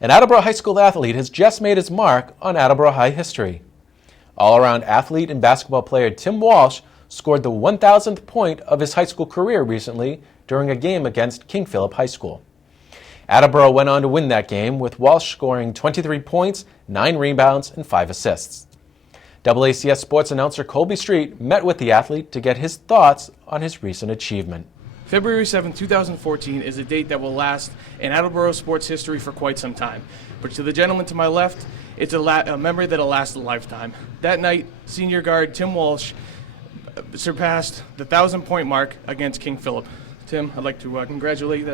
An Attleboro High School athlete has just made his mark on Attleboro High history. All-around athlete and basketball player Tim Walsh scored the 1,000th point of his high school career recently during a game against King Philip High School. Attleboro went on to win that game, with Walsh scoring 23 points, 9 rebounds, and 5 assists. DoubleACS Sports announcer Colby Street met with the athlete to get his thoughts on his recent achievement. February 7, 2014 is a date that will last in Attleboro sports history for quite some time. But to the gentleman to my left, it's a memory that'll last a lifetime. That night, senior guard Tim Walsh surpassed the 1,000-point mark against King Philip. Tim, I'd like to congratulate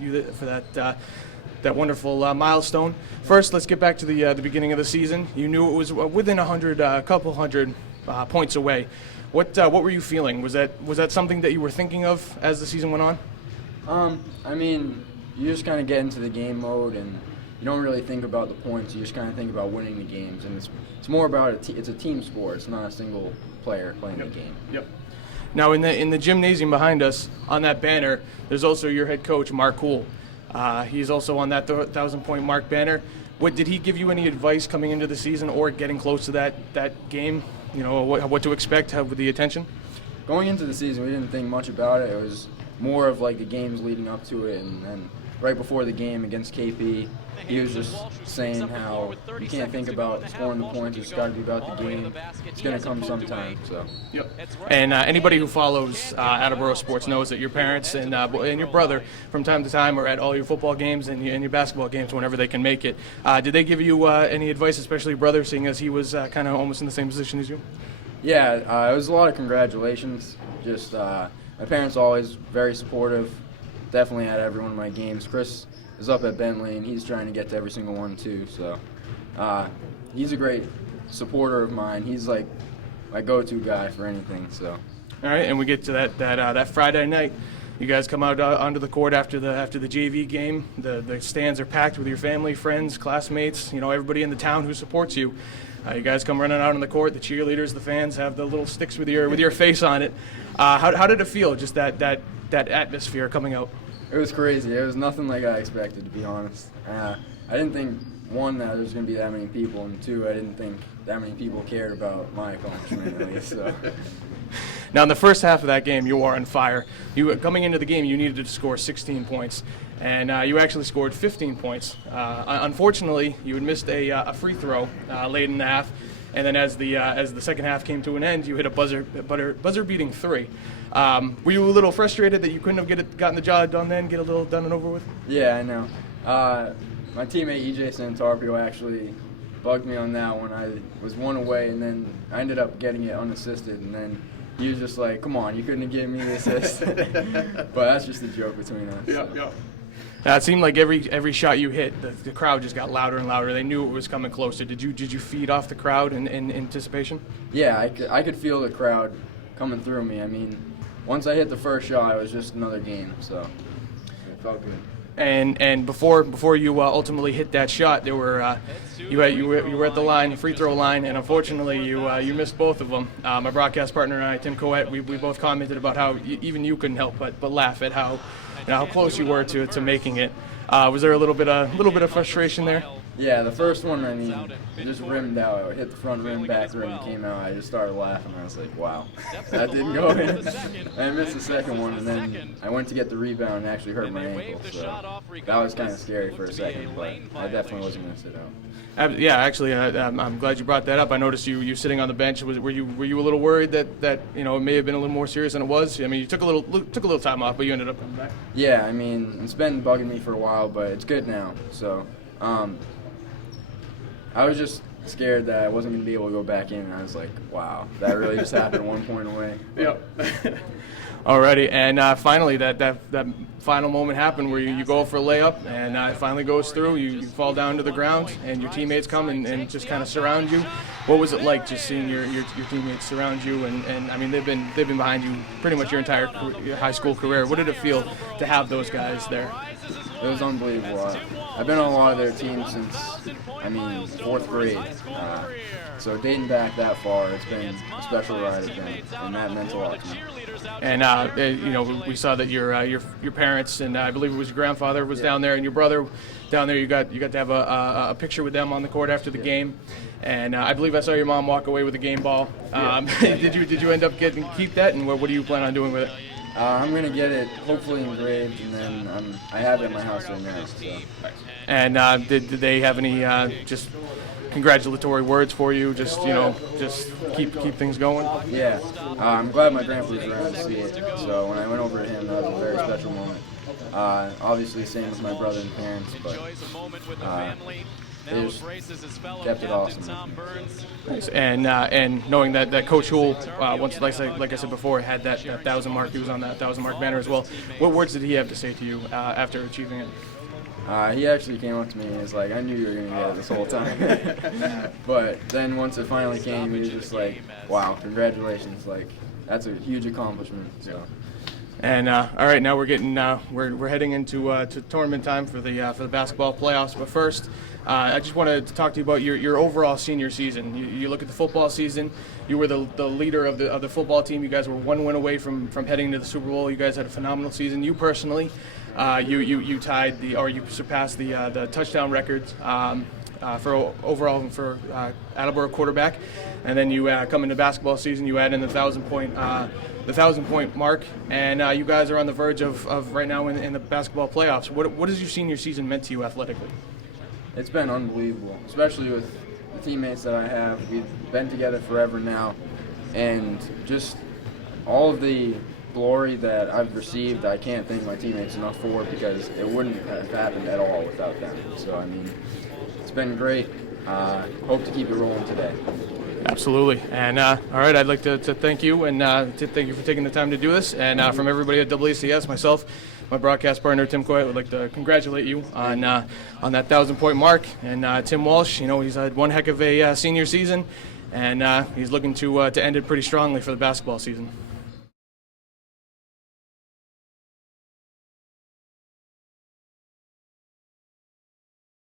you for that wonderful milestone. First, let's get back to the beginning of the season. You knew it was within a couple hundred points away. What were you feeling? Was that something that you were thinking of as the season went on? I mean, you just kind of get into the game mode, and you don't really think about the points. You just kind of think about winning the games, and it's more about it's a team sport. It's not a single player playing the game. Yep. Now, in the gymnasium behind us, on that banner, there's also your head coach, Mark Cool. He's also on that 1,000-point mark banner. Did he give you any advice coming into the season or getting close to that game? You know, what to expect with the attention? Going into the season, we didn't think much about it. It was more of like the games leading up to it, and then right before the game against KP, he was just saying how you can't think about scoring the points. It's got to be about the game. It's going to come sometime. So. Yep. And anybody who follows Attleboro sports knows that your parents and your brother, from time to time, are at all your football games and your basketball games whenever they can make it. Did they give you any advice, especially your brother, seeing as he was kind of almost in the same position as you? Yeah, it was a lot of congratulations. Just my parents are always very supportive. Definitely at every one of my games. Chris is up at Bentley, and he's trying to get to every single one too. So he's a great supporter of mine. He's like my go-to guy for anything. So. All right, and we get to that Friday night. You guys come out onto the court after the JV game. The stands are packed with your family, friends, classmates. You know, everybody in the town who supports you. You guys come running out on the court. The cheerleaders, the fans have the little sticks with your face on it. How did it feel? Just that atmosphere coming out. It was crazy. It was nothing like I expected, to be honest. I didn't think, one, that there was going to be that many people, and two, I didn't think that many people cared about my accomplishment at least. So. Now, in the first half of that game, you were on fire. Coming into the game, you needed to score 16 points, and you actually scored 15 points. Unfortunately, you had missed a free throw late in the half, and then as the second half came to an end, you hit a buzzer-beating three. Were you a little frustrated that you couldn't have gotten the job done then, get a little done and over with? Yeah, I know. My teammate EJ Santarpio actually bugged me on that one. I was one away, and then I ended up getting it unassisted, and then he was just like, come on, you couldn't have given me the assist. But that's just a joke between us. Yeah, so. Yeah. It seemed like every shot you hit, the crowd just got louder and louder. They knew it was coming closer. Did you feed off the crowd in anticipation? Yeah, I could feel the crowd coming through me. I mean, once I hit the first shot, it was just another game, so it felt good. And before you ultimately hit that shot, there were you were at the line, free throw line, and unfortunately you missed both of them. My broadcast partner and I, Tim Coet, we both commented about how even you couldn't help but laugh at how close you were to making it. Was there a little bit of frustration there? Yeah, the first one, I mean, it just rimmed out. It hit the front rim, back rim, and came out. I just started laughing. I was like, wow, that didn't go in. I missed the second one, and then I went to get the rebound and actually hurt my ankle. So that was kind of scary for a second, but I definitely wasn't going to sit out. Yeah, actually, I'm glad you brought that up. I noticed you sitting on the bench. Were you a little worried that it may have been a little more serious than it was? I mean, you took a little time off, but you ended up coming back. Yeah, I mean, it's been bugging me for a while, but it's good now. So. I was just scared that I wasn't going to be able to go back in, and I was like, wow, that really just happened 1 point away. Yep. Alrighty, and finally, that final moment happened where you go for a layup, and it finally goes through. You fall down to the ground, and your teammates come and just kind of surround you. What was it like just seeing your teammates surround you? And I mean, they've been behind you pretty much your entire high school career. What did it feel to have those guys there? It was unbelievable. I've been on a lot of their teams since, fourth grade. So dating back that far, it's been a special ride of them, and that meant a lot to me. And we saw that your parents and I believe it was your grandfather was down there, and your brother down there. You got to have a picture with them on the court after the game, and I believe I saw your mom walk away with a game ball. Did you end up keep that, and what do you plan on doing with it? I'm going to get it hopefully engraved, and then I have it in my house right now. So. And did they have any just congratulatory words for you? Just keep things going. Yeah, I'm glad my grandpa was around to see it. So when I went over to him, that was a very special moment. Obviously, same with my brother and parents, but they just kept it awesome. Nice. And knowing that Coach Houle, once like I said before, had that 1,000 mark, he was on that 1,000 mark banner as well. What words did he have to say to you after achieving it? He actually came up to me and was like, I knew you were going to get it this whole time. But then once it finally came, he was just like, wow, congratulations. Like, that's a huge accomplishment. So. And all right, now we're heading into to tournament time for the basketball playoffs. But first, I just wanted to talk to you about your overall senior season. You look at the football season. You were the leader of the football team. You guys were one win away from heading to the Super Bowl. You guys had a phenomenal season. You personally, you surpassed the touchdown records for overall for Attleboro quarterback. And then you come into basketball season. You add in the 1,000-point mark, and you guys are on the verge of right now in the basketball playoffs. What has your senior season meant to you athletically? It's been unbelievable, especially with the teammates that I have. We've been together forever now, and just all of the glory that I've received, I can't thank my teammates enough for, because it wouldn't have happened at all without them. So, it's been great. Hope to keep it rolling today. Absolutely. And all right, I'd like to thank you, and to thank you for taking the time to do this. And from everybody at DoubleACS, myself, my broadcast partner Tim Coy, would like to congratulate you on that 1,000-point mark. And Tim Walsh, he's had one heck of a senior season, and he's looking to end it pretty strongly for the basketball season.